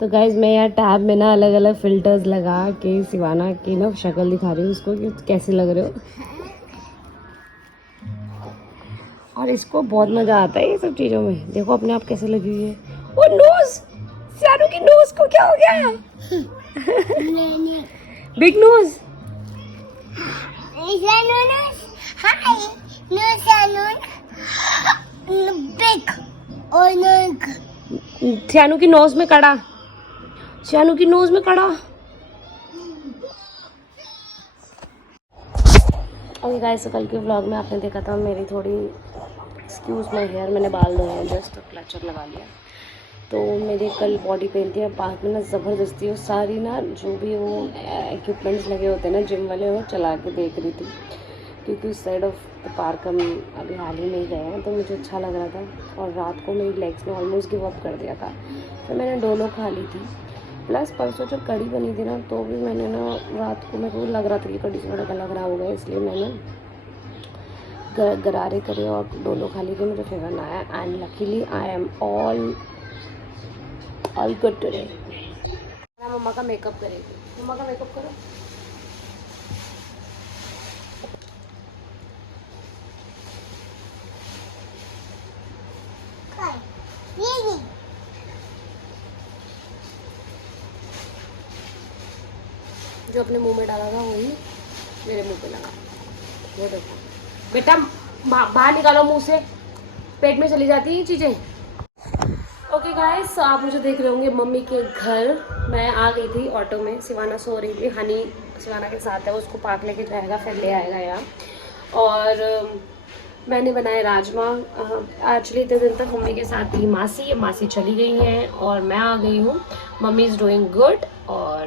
तो गाइज मैं यहाँ टैब में ना अलग अलग फिल्टर्स लगा के सिवाना की ना शक्ल दिखा रही हूँ उसको कि कैसे लग रहे हो। और इसको बहुत मजा आता है ये सब चीजों में। देखो अपने आप कैसे लगी हुई है। वो नोज, सियानू की नोज को क्या हो गया? Big knows. सियानू की नोज में कड़ा, सियानू की नोज में कड़ा। ओके गाइस, कल के व्लॉग में आपने देखा था मेरी थोड़ी एक्सक्यूज माई हेयर, मैंने बाल धोए हैं जस्ट, क्लचर लगा लिया। तो मेरी कल बॉडी पेन थी। अब पार्क में ना ज़बरदस्ती वो सारी ना जो भी वो इक्विपमेंट्स लगे होते हैं ना जिम वाले, वो चला के देख रही थी, क्योंकि उस साइड ऑफ द पार्क हम अभी हाल ही में गए हैं तो मुझे अच्छा लग रहा था। और रात को मेरी लेग्स ने ऑलमोस्ट गिव अप कर दिया था, तो मैंने डोलो खा ली थी। प्लस परसों जब कड़ी बनी थी ना तो भी मैंने ना रात को मेरे को लग रहा था कि कड़ी से बड़ा गला खराब हो गया, इसलिए मैंने गरारे करे और डोलो खा ली थी। मुझे फेवर ना आया and luckily I am all good today. Mamma का मेकअप करेगी। मम्मा का मेकअप करो। जो अपने मुंह में डाला था वही मेरे मुंह पे लगा। वो देखो बेटा, बाहर निकालो मुंह से, पेट में चली जाती हैं चीज़ें। ओके गाइस, आप मुझे देख रहे होंगे मम्मी के घर। मैं आ गई थी ऑटो में, सिवाना सो रही थी। हनी सिवाना के साथ है, उसको पार्क लेके जाएगा फिर ले आएगा यहाँ। और मैंने बनाए राजमा। एक्चुअली इतने दिन तक मम्मी के साथ थी मासी, मासी चली गई हैं और मैं आ गई हूँ। Mummy is doing good. और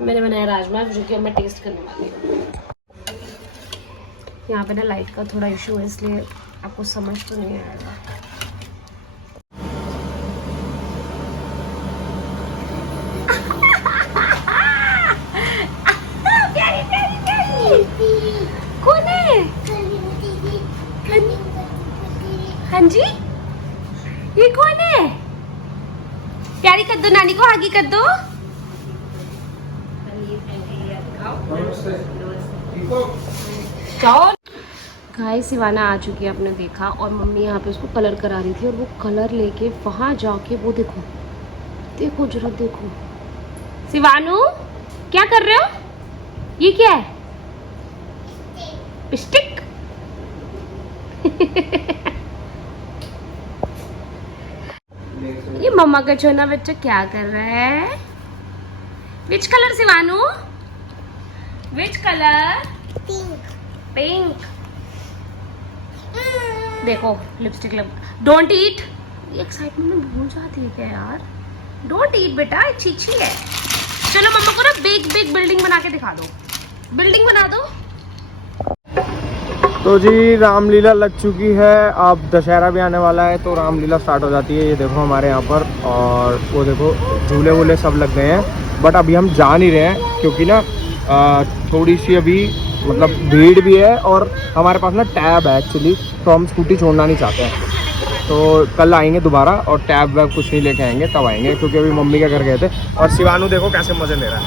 मैंने बनाया राजमा जो कि मैं टेस्ट करने वाली हूँ। यहाँ पे ना लाइट का थोड़ा इशू है, इसलिए आपको समझ तो नहीं आएगा। प्यारी प्यारी प्यारी कौन है? हाँ जी, ये कौन है? प्यारी कर दो, नानी को आगे कर दो। गाइस सिवाना आ चुकी है, आपने देखा। और मम्मी यहाँ पे उसको कलर करा रही थी और वो कलर लेके वहाँ जाके वो देखो, देखो जरा देखो। सिवानू क्या कर रहे हो? ये क्या है? पिस्टिक। ये मम्मा का छोना बच्चा क्या कर रहा है? विच कलर सिवानू? Which colour? पिंक। पिंक। देखो लिपस्टिक लग। Don't eat. एक्साइटमेंट में भूल जाती है क्या यार? डोंट ईट बेटा, अच्छी है। चलो मम्मा को ना बिग बिग बिल्डिंग बना के दिखा दो। बिल्डिंग बना दो। तो जी रामलीला लग चुकी है, अब दशहरा भी आने वाला है तो रामलीला स्टार्ट हो जाती है। ये देखो हमारे यहाँ पर, और वो देखो झूले वूले सब लग गए हैं। बट अभी हम जा नहीं रहे हैं क्योंकि ना थोड़ी सी अभी मतलब भीड़ भी है और हमारे पास ना टैब है एक्चुअली, तो हम स्कूटी छोड़ना नहीं चाहते हैं। तो कल आएंगे दोबारा और टैब वैब कुछ नहीं लेके आएंगे, तब आएंगे, क्योंकि अभी मम्मी के घर गए थे। और शिवानू देखो कैसे मज़े ले रहा है।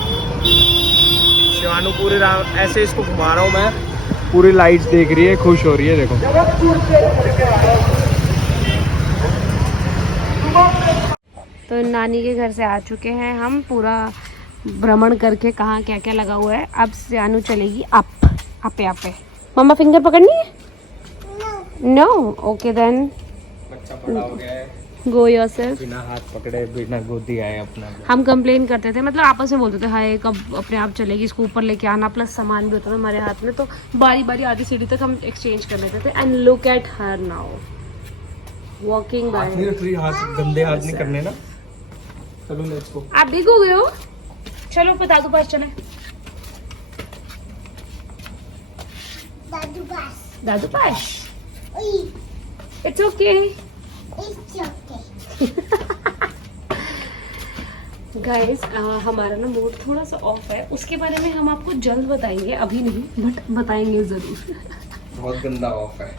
शिवानू पूरी ऐसे इसको घुमा रहा हूँ मैं, पूरी लाइट्स देख रही है, खुश हो रही है। देखो तो नानी के घर से आ चुके हैं हम, पूरा भ्रमण करके कहाँ क्या क्या लगा हुआ है। अब सियानू चलेगी अप आपे आपे। मम्मा फिंगर पकड़नी है? नो ओके देन बच्चा बड़ा हो गया है, गो योरसेल्फ। बिना हाथ पकड़े बिना गोदी आए अपना। हम कंप्लेन करते थे, मतलब आपस में बोलते थे हाय कब अपने आप चलेगी, इसको ऊपर लेके आना, प्लस सामान भी होता था हमारे हाथ में, तो बारी बारी आधी सीढ़ी तक हम एक्सचेंज कर लेते थे। And look at her now walking by. हाथ गंदे हाथ नहीं करने ना। चलो लेट्स गो। आप बिग हो गए हो, चलो ऊपर दादू पास चले। दादू पास इट्स ओके। गाइस हमारा ना मूड थोड़ा सा ऑफ है, उसके बारे में हम आपको जल्द बताएंगे, अभी नहीं बट बताएंगे जरूर। बहुत गंदा ऑफ है।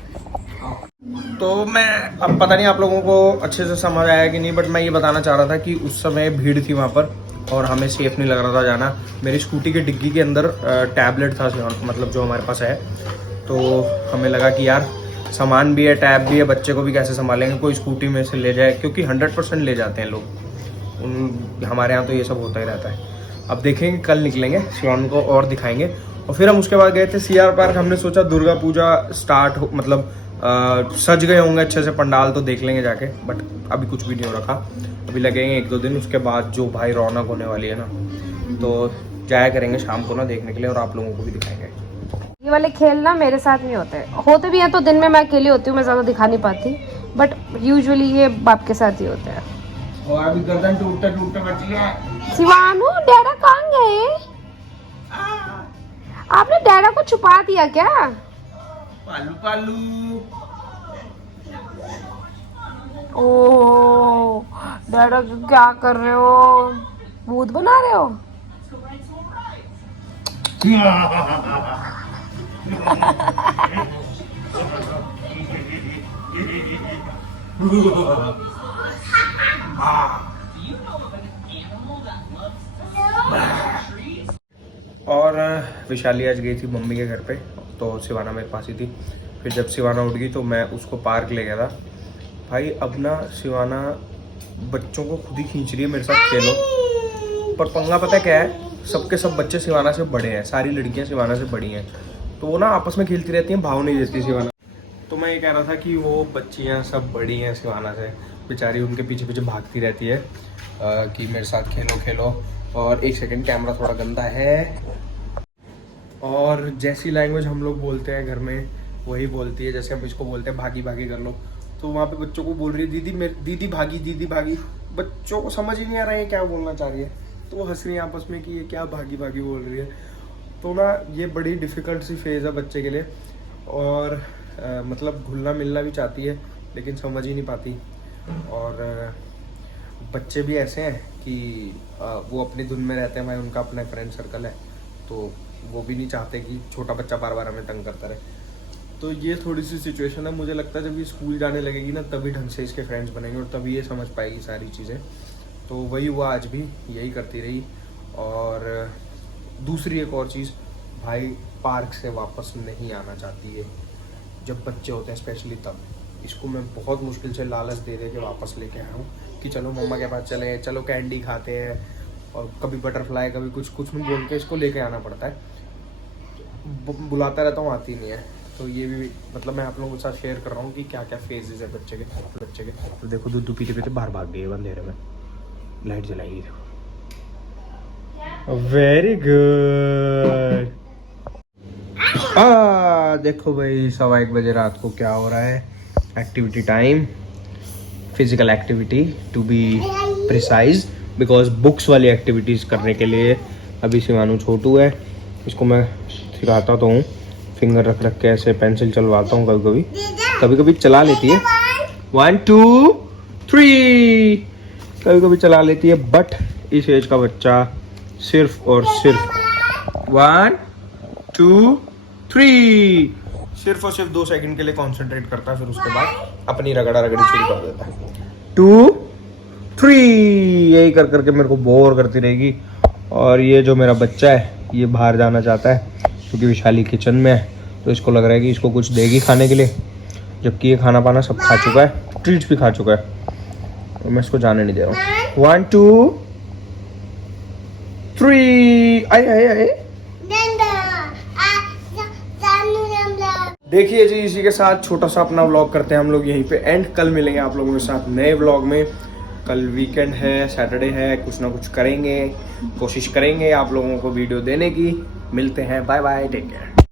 तो मैं अब पता नहीं आप लोगों को अच्छे से समझ आया कि नहीं, बट मैं ये बताना चाह रहा था कि उस समय भीड़ थी वहाँ पर और हमें सेफ नहीं लग रहा था जाना। मेरी स्कूटी के डिग्गी के अंदर टैबलेट था, मतलब जो हमारे पास है, तो हमें लगा कि यार सामान भी है, टैब भी है, बच्चे को भी कैसे संभालेंगे, कोई स्कूटी में से ले जाए, क्योंकि 100% ले जाते हैं लोग। हमारे यहाँ तो ये सब होता ही रहता है। अब देखेंगे, कल निकलेंगे, शिवान को और दिखाएंगे। और फिर हम उसके बाद गए थे CR पार्क। हमने सोचा दुर्गा पूजा स्टार्ट हो, मतलब सज गए होंगे अच्छे से पंडाल, तो देख लेंगे जाके, बट अभी कुछ भी नहीं हो रखा। अभी लगेंगे 1-2 दिन, उसके बाद जो भाई रौनक होने वाली है ना, तो जाया करेंगे शाम को ना देखने के लिए, और आप लोगों को भी दिखाएंगे। ये वाले खेल ना मेरे साथ नहीं होते भी हैं तो दिन में मैं अकेली होती हूँ, मैं ज़्यादा दिखा नहीं पाती, बट यूजुअली ये बाप के साथ ही होते हैं। और अभी गर्दन टूटते टूटते बची है। शिवानू, डैडा कहाँ गए? आपने डैडा को छुपा दिया क्या? पालू पालू। ओ डैडा क्या कर रहे हो? मूड बना रहे हो? और विशाली आज गई थी मम्मी के घर पे, तो शिवाना मेरे पास ही थी। फिर जब शिवाना उठ गई तो मैं उसको पार्क ले गया था। भाई अब ना शिवाना बच्चों को खुद ही खींच रही है मेरे साथ खेलो, पर पंगा पता क्या है, सबके सब बच्चे शिवाना से बड़े हैं, सारी लड़कियां शिवाना से बड़ी हैं, तो वो ना आपस में खेलती रहती हैं, भाव नहीं देती शिवाना। तो मैं ये कह रहा था कि वो बच्चियाँ सब बड़ी हैं शिवाना से, बेचारी उनके पीछे पीछे भागती रहती है कि मेरे साथ खेलो खेलो। और एक सेकंड, कैमरा थोड़ा गंदा है। और जैसी लैंग्वेज हम लोग बोलते हैं घर में वही बोलती है, जैसे हम इसको बोलते हैं भागी भागी कर लो, तो वहाँ पे बच्चों को बोल रही है दीदी भागी, दीदी भागी। बच्चों को समझ ही नहीं आ रहा है क्या बोलना चाह रही है, तो वो हंस रही है आपस में कि ये क्या भागी भागी बोल रही है। तो ना ये बड़ी डिफ़िकल्ट सी फेज़ है बच्चे के लिए, और मतलब घुलना मिलना भी चाहती है लेकिन समझ ही नहीं पाती। और बच्चे भी ऐसे हैं कि वो अपनी धुन में रहते हैं, भाई उनका अपना फ्रेंड सर्कल है, तो वो भी नहीं चाहते कि छोटा बच्चा बार बार हमें तंग करता रहे। तो ये थोड़ी सी सिचुएशन है। मुझे लगता है जब ये स्कूल जाने लगेगी ना, तभी ढंग से इसके फ्रेंड्स बनेंगे और तभी ये समझ पाएगी सारी चीज़ें। तो वही हुआ, आज भी यही करती रही। और दूसरी एक और चीज़, भाई पार्क से वापस नहीं आना चाहती है जब बच्चे होते हैं स्पेशली, तब इसको मैं बहुत मुश्किल से लालच दे के वापस लेके आया हूँ कि चलो मम्मा के पास चले, चलो कैंडी खाते हैं, और कभी बटरफ्लाई, कभी कुछ नहीं बोल के इसको लेके आना पड़ता है। बुलाता रहता हूँ, आती नहीं है। तो ये भी मतलब मैं आप लोगों के साथ शेयर कर रहा हूँ कि क्या क्या फेजेस है बच्चे के। तो देखो दूध पीते पीते बाहर भाग गई है अंधेरे में, लाइट जलाई देखो। Very good. देखो भाई 1:15 बजे रात को क्या हो रहा है, activity time, physical activity to be precise, because books वाली एक्टिविटीज़ करने के लिए अभी शिवानू छोटू है। इसको मैं सिखाता तो हूँ, फिंगर रख रख के ऐसे पेंसिल चलवाता हूँ, कभी कभी चला लेती है 1 2 3, कभी चला लेती है, बट इस एज का बच्चा सिर्फ और सिर्फ 1 2 3 सिर्फ और सिर्फ 2 सेकंड के लिए कंसंट्रेट करता है, फिर उसके बाद अपनी रगड़ा रगड़ी शुरू कर देता है। 2 3 यही कर करके मेरे को बोर करती रहेगी। और ये जो मेरा बच्चा है ये बाहर जाना चाहता है क्योंकि विशाली किचन में है, तो इसको लग रहा है कि इसको कुछ देगी खाने के लिए, जबकि ये खाना पाना सब खा चुका है, ट्रीट्स भी खा चुका है, मैं इसको जाने नहीं दे रहा हूँ। 1 2 3 आए। देखिए जी, इसी के साथ छोटा सा अपना व्लॉग करते हैं हम लोग यहीं पे एंड। कल मिलेंगे आप लोगों के साथ नए व्लॉग में। कल वीकेंड है, सैटरडे है, कुछ ना कुछ करेंगे, कोशिश करेंगे आप लोगों को वीडियो देने की। मिलते हैं, बाय बाय, टेक केयर।